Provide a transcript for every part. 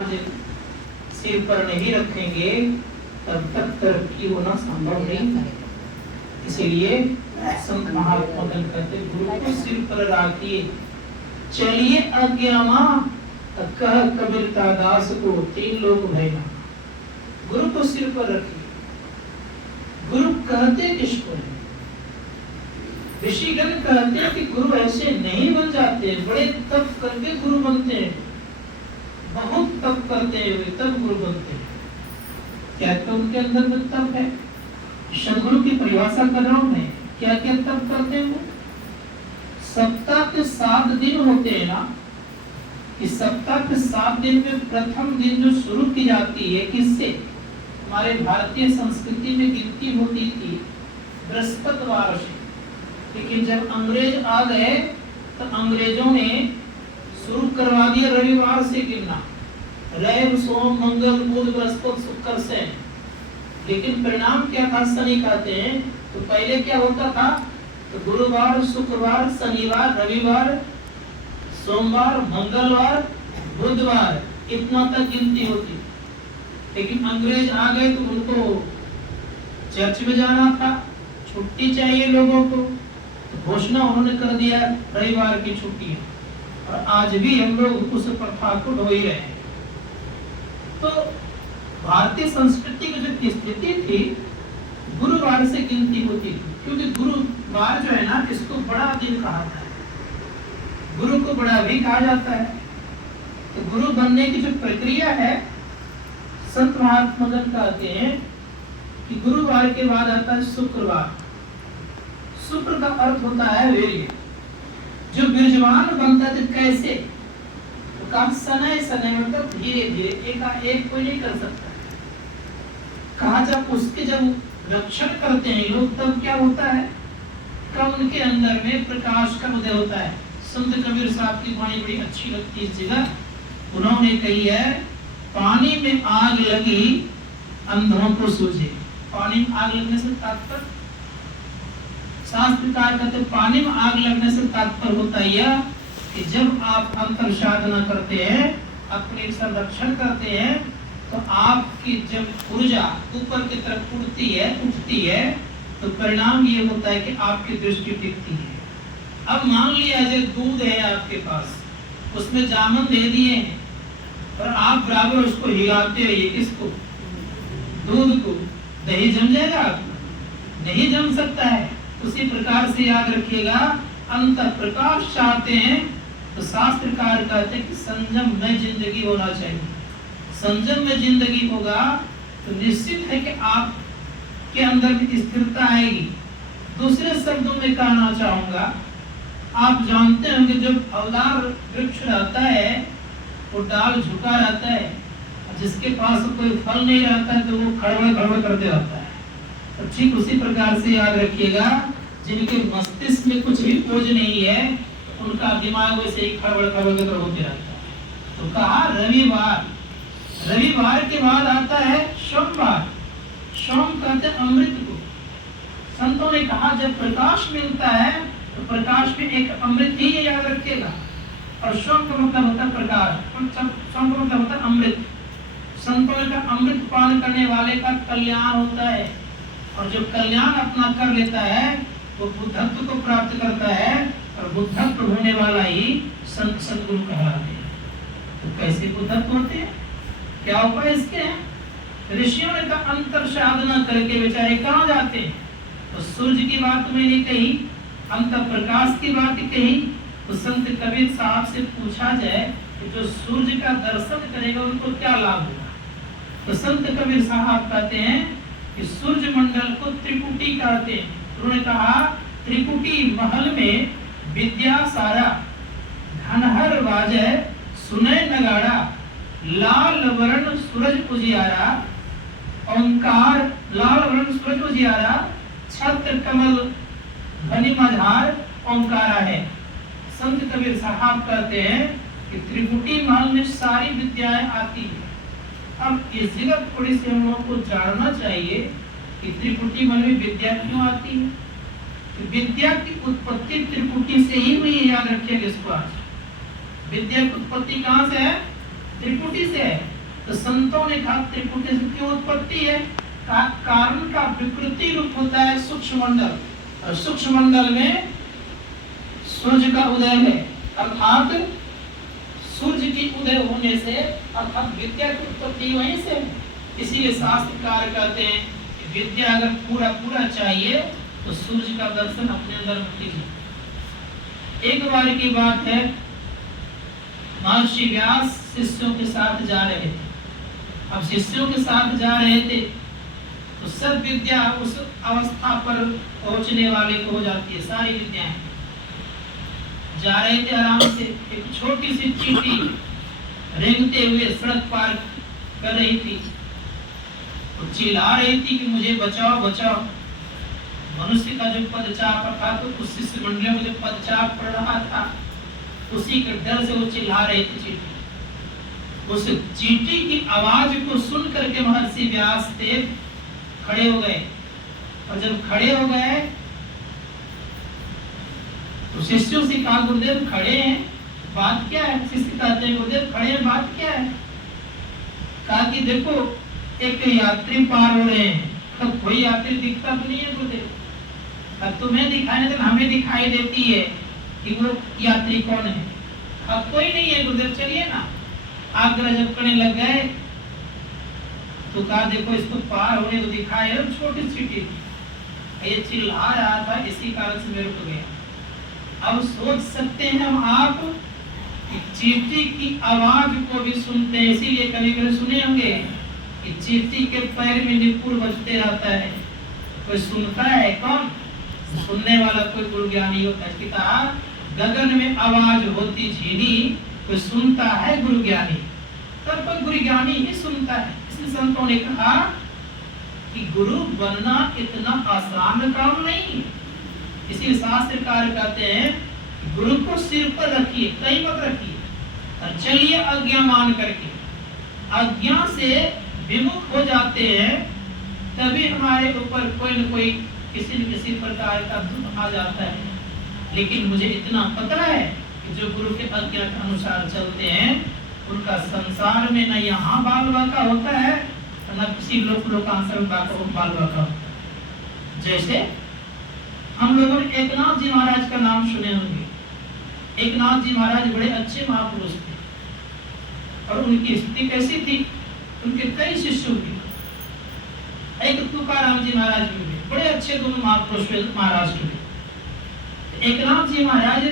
सिर पर नहीं रखेंगे तब तक तरक्की होना संभव नहीं। इसीलिए संत महात्मा कहते गुरु को सिर पर रखिए, चलिए अज्ञामा कह कबीरता दास को तीन लोग भयना। गुरु को सिर पर रखिए। गुरु कहते किसको है? ऋषिगण कहते हैं कि गुरु ऐसे नहीं बन जाते, बड़े तप करके गुरु बनते हैं, बहुत तप करते हुए तब गुरु बनते हैं। क्या क्या उनके अंदर में तप है? सदगुरु की परिभाषा कर रहा हूं मैं। क्या क्या तप करते हैं वो? सप्ताह के 7 दिन होते हैं ना, इस सप्ताह के 7 दिन में प्रथम दिन जो शुरू की जाती है किससे? हमारे भारतीय संस्कृति में गिनती होती थी बृहस्पतिवार से, लेकिन जब अंग्रेज आ गए तो अंग्रेजों ने शुरू करवा दिया रविवार से गिनना, रवि सोम मंगल बुध बृहस्पति शुक्र से। लेकिन परिणाम क्या था? शनि कहते हैं। तो पहले क्या होता था? तो गुरुवार शुक्रवार शनिवार रविवार सोमवार मंगलवार बुधवार, इतना तक गिनती होती। लेकिन अंग्रेज आ गए तो उनको चर्च में जाना था, छुट्टी चाहिए लोगों को, तो घोषणा उन्होंने कर दिया रविवार की छुट्टी। और आज भी हम लोग उस प्रथा को ढो ही रहे हैं। तो भारतीय संस्कृति की जो स्थिति थी, गुरुवार से गिनती होती थी, क्योंकि गुरुवार जो है ना, इसको बड़ा दिन कहा जाता है, गुरु को बड़ा भी कहा जाता है। तो गुरु बनने की जो प्रक्रिया है, संत महात्मा कहते हैं कि गुरुवार के बाद आता है शुक्रवार। शुक्र का अर्थ होता है वीर्य। जो वीर्यवान बनता है कैसे? तो कहा सनय सनय मतलब धीरे धीरे, एकाएक कोई नहीं कर सकता। कहा जब उसके जब रक्षण करते हैं लोग तब क्या होता है? कब उनके अंदर में प्रकाश का उदय होता है। संत कबीर साहब की वाणी बड़ी अच्छी लगती है इस जगह। उन्होंने कही है, पानी में आग लगी अंधों को सूझे। पानी में आग लगने से तात्पर्य, शास्त्रकार कहते पानी में आग लगने से तात्पर्य होता यह कि जब आप अंतर साधना करते हैं, अपने संरक्षण करते हैं, तो आपकी जब ऊर्जा ऊपर की तरफ उठती है, तो परिणाम ये होता है कि आपकी दृष्टि टिकती है। अब मान लिया जो दूध है आपके पास, उसमें जामुन दे दिए हैं और आप बराबर उसको हिलाते रहिए, किसको? दूध को। दही जम जाएगा? नहीं जम सकता है। उसी प्रकार से याद रखिएगा, अंतर प्रकाश चाहते हैं तो शास्त्रकार कहते हैं कि संयम में जिंदगी होना चाहिए। संयम में जिंदगी होगा तो निश्चित है कि आप के अंदर में स्थिरता आएगी। दूसरे शब्दों में कहना चाहूंगा, आप जानते होंगे जब अवदार वृक्ष रहता है वो डाल झुका रहता है, जिसके पास कोई फल नहीं रहता है तो वो खड़बड़ खड़बड़ करते रहता है। तो ठीक उसी प्रकार से याद रखिएगा, जिनके मस्तिष्क में कुछ भी बोझ नहीं है, उनका दिमाग वैसे ही खड़बड़ खड़बड़ होते रहता है। तो कहा रविवार, रविवार के बाद आता है सोमवार। सोम कहते अमृत को। संतों ने कहा जब प्रकाश मिलता है तो प्रकाश में एक अमृत ही याद रखिएगा। और सोम का मतलब होता है प्रकाश, सोम का मतलब होता है अमृत। संतों ने कहा अमृत पान करने वाले का कल्याण होता है, और जो कल्याण अपना कर लेता है वो बुद्धत्व को प्राप्त करता है, और बुद्धत्व होने वाला ही संत सदगुरु कहलाते हैं। तो कैसे बुद्धत्व होते हैं? क्या उपाय इसके हैं? ऋषियों ने कहा अंतर साधना करके बेचारे कहाँ जाते हैं? तो सूर्य की बात मैंने कही, अंतर प्रकाश की बात कही। तो संत कबीर साहब से पूछा जाए कि जो सूर्य का दर्शन करेगा उनको क्या लाभ होगा? तो संत कबीर साहब कहते हैं कि सूर्य मंडल को त्रिपुटी कहते हैं। उन्होंने कहा त्रिपुटी महल में विद्या सारा, घनहर बाजे सुने नगाड़ा, लाल वर्ण सूरज उजियारा, ओंकार लाल वर्ण सूरज उजियारा, छत्र कमल घनी मझार ओंकारा है। संत कबीर साहब कहते हैं कि त्रिपुटी महल में सारी विद्याएं आती है। अब इस जगह थोड़ी सी हम लोगों को जानना चाहिए कि त्रिपुटी महल में विद्या क्यों आती है। तो विद्या की उत्पत्ति त्रिपुटी से ही हुई है, याद रखिएगा इसको। आज विद्या की उत्पत्ति कहाँ से है? त्रिपुटी से है। तो संतों ने कहा त्रिपुटी से क्यों उत्पत्ति है? कारण का विकृति रूप होता है सूक्ष्म मंडल, और सूक्ष्म मंडल में सूर्य का उदय है, अर्थात सूर्य की उदय होने से अर्थात विद्या की उत्पत्ति वहीं से। इसीलिए शास्त्रकार कहते हैं कि विद्या अगर पूरा पूरा चाहिए तो सूर्य का दर्शन अपने अंदर कीजिए। एक बार की बात है, महर्षि व्यास शिष्यों के साथ जा रहे थे। अब शिष्यों के साथ जा रहे थे तो सब विद्या उस अवस्था पर पहुंचने वाले को हो जाती है, सारी विद्याएं। जा रहे थे आराम से, एक छोटी सी चींटी रेंगते हुए सड़क पार कर रही थी, तो चिल्ला रही थी कि मुझे बचाओ बचाओ। मनुष्य का जो पदचाप था तो उस शिष्य मंडल में जो पदचाप पड़ रहा था उसी के डर से वो चिल्ला रही थी चींटी। उस चींटी की आवाज को सुन करके महर्षि व्यास देव खड़े हो गए, और जब खड़े हो गए तो शिष्यों से कहा गुरुदेव खड़े हैं, बात क्या है? शिष्य कहते हैं गुरुदेव खड़े हैं, बात क्या है? कहा कि देखो एक यात्री पार हो रहे हैं। अब कोई यात्री दिखता तो नहीं है गुरुदेव, अब तुम्हें दिखाई तो हमें दिखाई देती है कि वो यात्री कौन है। अब कोई नहीं है गुरुदेव, चलिए ना। आग्रह जब करने लग गए तो कहा देखो इसको पार होने को दिखाए, छोटी चींटी थी, ये चिल्ला रहा था, इसी कारण से मैं रुक गया। अब सोच सकते हैं हम आप चींटी की आवाज को भी सुनते हैं, इसीलिए कभी कभी सुने होंगे कि चींटी के पैर में निपुर बजते रहता है। कोई सुनता है? कौन सुनने वाला? कोई गुरु ज्ञानी होता है। पिता गगन में आवाज होती झीनी, कोई सुनता है गुरु ज्ञानी, तब कोई गुरु ज्ञानी ही सुनता है। इसलिए संतों ने कहा कि गुरु बनना इतना आसान काम नहीं। इसी शास्त्रकार कहते हैं गुरु को सिर पर रखिए, कहीं मत रखिए, और चलिए आज्ञा मान करके। आज्ञा से विमुख हो जाते हैं तभी हमारे ऊपर कोई न कोई किसी न किसी प्रकार का दुख आ जाता है। लेकिन मुझे इतना पता है कि जो गुरु के आज्ञा के अनुसार चलते हैं उनका संसार में न यहाँ बाल बाका होता है न किसी लोकांतर बाल बाका। जैसे हम लोगों ने एकनाथ जी महाराज का नाम सुने होंगे। एकनाथ जी महाराज बड़े अच्छे महापुरुष थे, और उनकी स्थिति कैसी थी? उनके कई शिष्य हुए। एक तुकाराम जी महाराज भी हुए, बड़े अच्छे दोनों महापुरुष महाराष्ट्र में। एकनाथ जी महाराज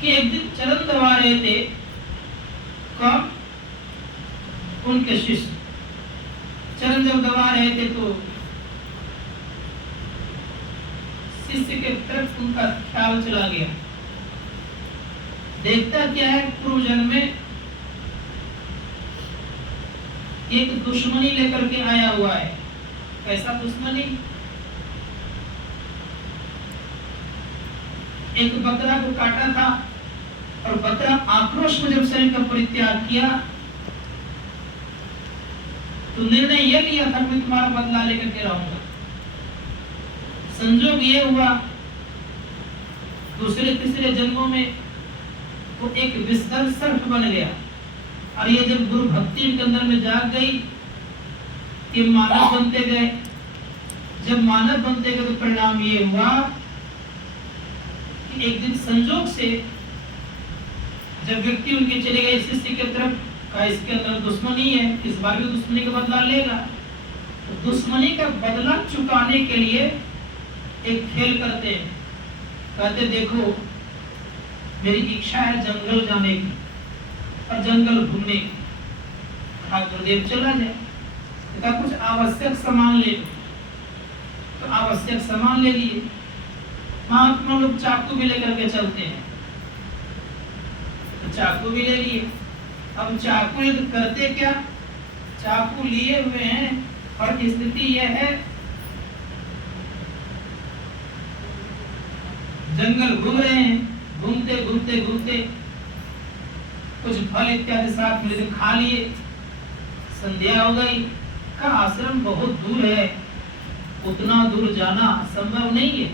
के एक दिन चरण दबा रहे थे, कौन? उनके शिष्य चरण जब दबा रहे थे तो शिष्य के तरफ उनका ख्याल चला गया। देखता क्या है, पूर्व जन्म में एक दुश्मनी लेकर के आया हुआ है। कैसा दुश्मनी? एक बकरा को काटा था, और बकरा आक्रोश में जब शरीर का परित्याग किया तो निर्णय यह लिया था मैं तुम्हारा बदला लेकर के रहूंगा। संजोग ये हुआ दूसरे तीसरे जन्मों में वो एक विस्तर सर्प बन गया, और ये जब गुरु भक्ति के अंदर में जाग गई, ये मानव बनते गए। जब मानव बनते गए तो परिणाम ये हुआ कि एक दिन संजोग से जब व्यक्ति उनके चले गए शिष्य की तरफ, का इसके अंदर दुश्मनी है, इस बार भी दुश्मनी का बदला लेगा। तो दुश्मनी का बदला चुकाने के लिए एक खेल करते हैं। कहते देखो मेरी इच्छा है जंगल जाने की और जंगल घूमने की। गुरुदेव चला जाए, तो कुछ आवश्यक सामान ले लो। तो आवश्यक सामान ले लिए। महात्मा लोग चाकू भी लेकर के चलते हैं, तो चाकू भी ले लिए। अब चाकू करते क्या? चाकू लिए हुए हैं और स्थिति यह है जंगल घूम रहे हैं, घूमते घूमते घूमते कुछ फल इत्यादि साथ में खा लिए। संध्या हो गई। का आश्रम बहुत दूर है, उतना दूर जाना संभव नहीं है।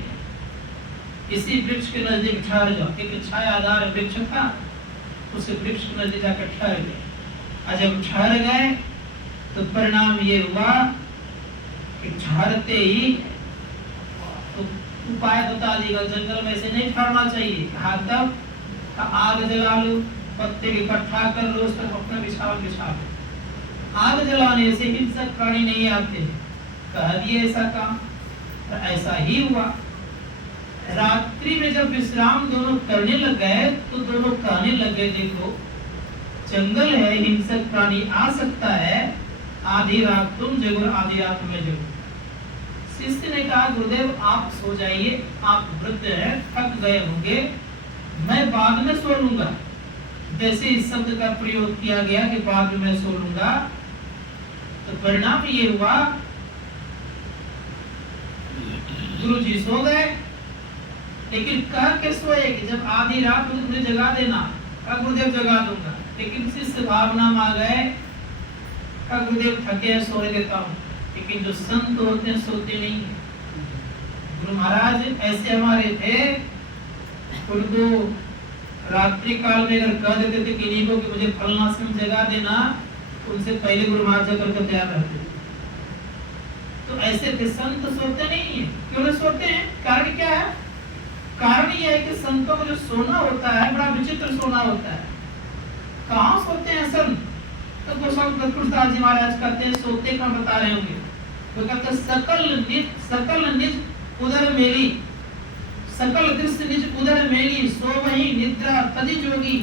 इसी वृक्ष के नजदीक ठहर जाओ। एक छायादार वृक्ष था, उस वृक्ष के नजदीक जाकर ठहर गए। और जब ठहर गए तो परिणाम ये हुआ कि ठहरते ही तो उपाय बता दिएगा, जंगल में से नहीं ठहरना चाहिए। कहा तब आग जला लो, पत्ते इकट्ठा कर लो, उस पर अपना बिछावन बिछा लो। आग जलाने से हिंसक प्राणी नहीं आते। कह दिए ऐसा काम, तो ऐसा ही हुआ। रात्रि में जब विश्राम दोनों करने लग गए तो दोनों कहने लगे, देखो जंगल है, हिंसक प्राणी आ सकता है, आधी रात तुम जगो, आधी रात में जगो। शिष्य ने कहा, गुरुदेव आप सो जाइए, आप वृद्ध हैं, थक गए होंगे, मैं बाद में सो लूंगा। जैसे इस शब्द का प्रयोग किया गया कि बाद में सो लूंगा, तो परिणाम ये हुआ गुरु जी सो गए, लेकिन कह के सोए कि जब आधी रात मुझे जगा देना। कहा गुरुदेव जगा दूंगा, लेकिन शिष्य भावना में आ गए। कहा गुरुदेव थके हैं, सोने देता हूँ। लेकिन जो संत होते हैं सोते नहीं है। गुरु महाराज ऐसे हमारे थे, उनको रात्रि काल में अगर कह देते थे किन्हीं को कि मुझे फलना से जगा देना, उनसे पहले गुरु महाराज करके तैयार रहते। तो ऐसे थे। संत सोते नहीं है। क्यों नहीं सोते हैं? कारण क्या है? कारण यह है कि संतों को जो सोना होता है बड़ा विचित्र सोना होता है। कहाँ सोते हैं संत? तो गोस्वामी तुलसीदास जी महाराज कहते हैं, सोते का बता रहे होंगे, वो कहते सकल निज उदर मेरी, सकल दृश्य निज उदर मेरी, सो वही निद्रा तदि जोगी,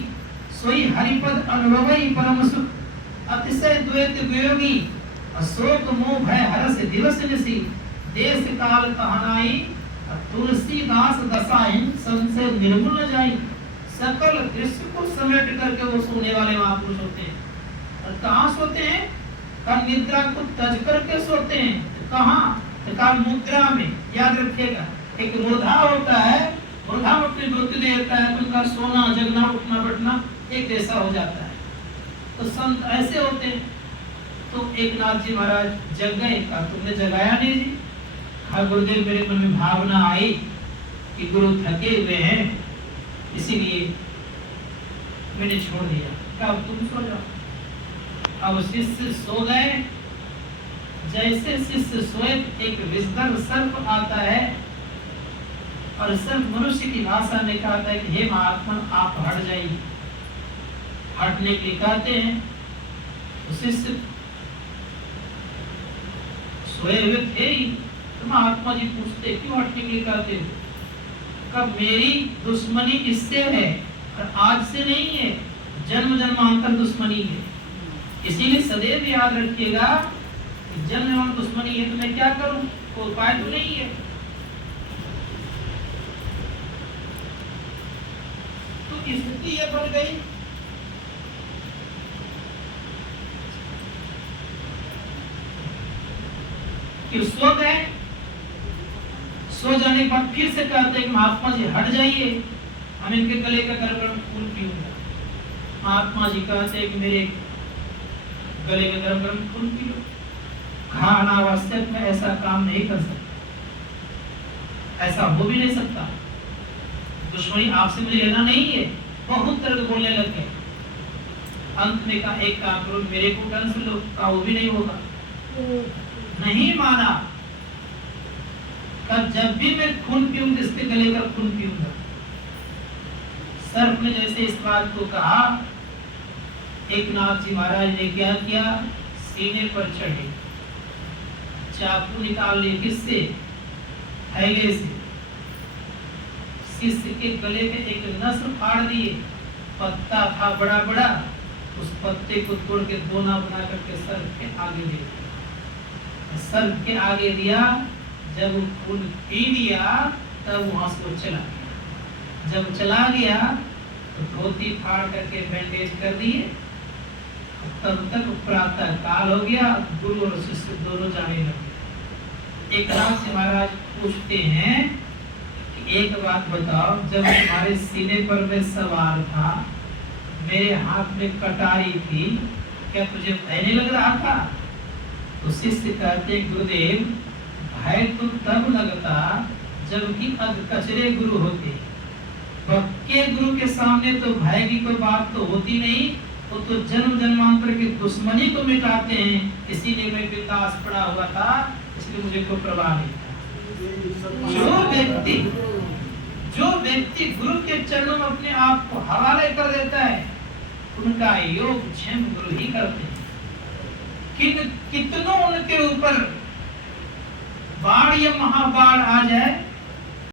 सोई हरिपद अनुभवई परम सुख, अतिशय द्वैत वियोगी, अशोक मोह भय हरस दिवस निसी, देश काल कहनाई, तुलसीदास दशाइन संशय निर्मूल न जाई। सकल दृश्य को समेट करके वो सोने वाले महापुरुष होते हैं। और कहाँ सोते हैं? कहा निद्रा को तज करके सोते हैं। तो कहाँ? तो कहा मुद्रा में। याद रखिएगा, एक मुर्धा होता है, मुर्धा अपनी वृत्ति देता है, तो उनका सोना जगना उठना बैठना एक जैसा हो जाता है। तो संत ऐसे होते हैं। तो एक नाथ जी महाराज जग गए। कहा तुमने जगाया नहीं जी? हाँ गुरुदेव, मेरे मन में भावना आई कि गुरु थके हुए हैं, इसीलिए मैंने छोड़ दिया। कहा तुम सो जाओ। अब शिष्य सो गए। जैसे शिष्य सोए, एक विषधर सर्प आता है और सर्प मनुष्य की भाषा में कहता है कि हे महात्मा आप हट जाइए। हटने के लिए कहते हैं। तो शिष्य सोए हुए थे ही, तो महात्मा जी पूछते क्यों हटने के लिए कहते हो? कब मेरी दुश्मनी इससे है और आज से नहीं है, जन्म जन्मांतर दुश्मनी है। इसीलिए सदैव याद रखिएगा कि जन्म जन्मांतर दुश्मनी है तो मैं क्या करूं? कोई उपाय तो नहीं है। तो स्थिति ये बन गई कि सो गए। सो जाने के बाद फिर से कहते हैं कि महात्मा जी हट जाइए, हम इनके गले का गर्म खून पीऊंगा। महात्मा जी कहते हैं कि मेरे गले का गर्म खून पी लो। कहा अनावश्यक में ऐसा काम नहीं कर सकता, ऐसा हो भी नहीं सकता। दुश्मनी आपसे मुझे लेना नहीं है। बहुत तरह के बोलने लग गए। अंत में कहा एक काम करो, मेरे को कैंसिल लो। कहा वो भी नहीं होगा। नहीं माना। कब जब भी मैं खून पीऊंगा, इसके गले का खून पीऊंगा। सर्प ने जैसे इस बात को कहा, एक नाथ जी महाराज ने क्या किया? सीने पर चढ़े, चाकू निकाल लिए। किससे? थैले से। शिष्य के गले में एक नस फाड़ दिए। पत्ता था बड़ा बड़ा, उस पत्ते को तोड़ के दोना बना करके सर्प के आगे दे दिया। सर्प के आगे दिया। जब वो खून पी लिया तब वहां से वो चला गया। जब चला गया तो धोती फाड़ करके बैंडेज कर दिए। तब तक प्रातः काल हो गया। गुरु और शिष्य दोनों जाने लगे। एक नाथ जी महाराज पूछते हैं कि एक बात बताओ, जब तुम्हारे सीने पर मैं सवार था, मेरे हाथ में कटारी थी, क्या तुझे भय नहीं लग रहा था? तो शिष्य कहते गुरुदेव, भय तो तब लगता जबकि अध कचरे गुरु होते। पक्के गुरु के सामने तो भय की कोई बात तो होती नहीं, वो तो जन्म जन्मांतर की दुश्मनी को मिटाते हैं। इसीलिए मैं बिंदास पड़ा हुआ था, इसलिए मुझे कोई परवाह नहीं था। जो व्यक्ति गुरु के चरणों में अपने आप को हवाले कर देता है, उनका योग स्वयं गुरु ही करते हैं। कितनों उनके ऊपर बाढ़ या महाबाढ़ आ जाए,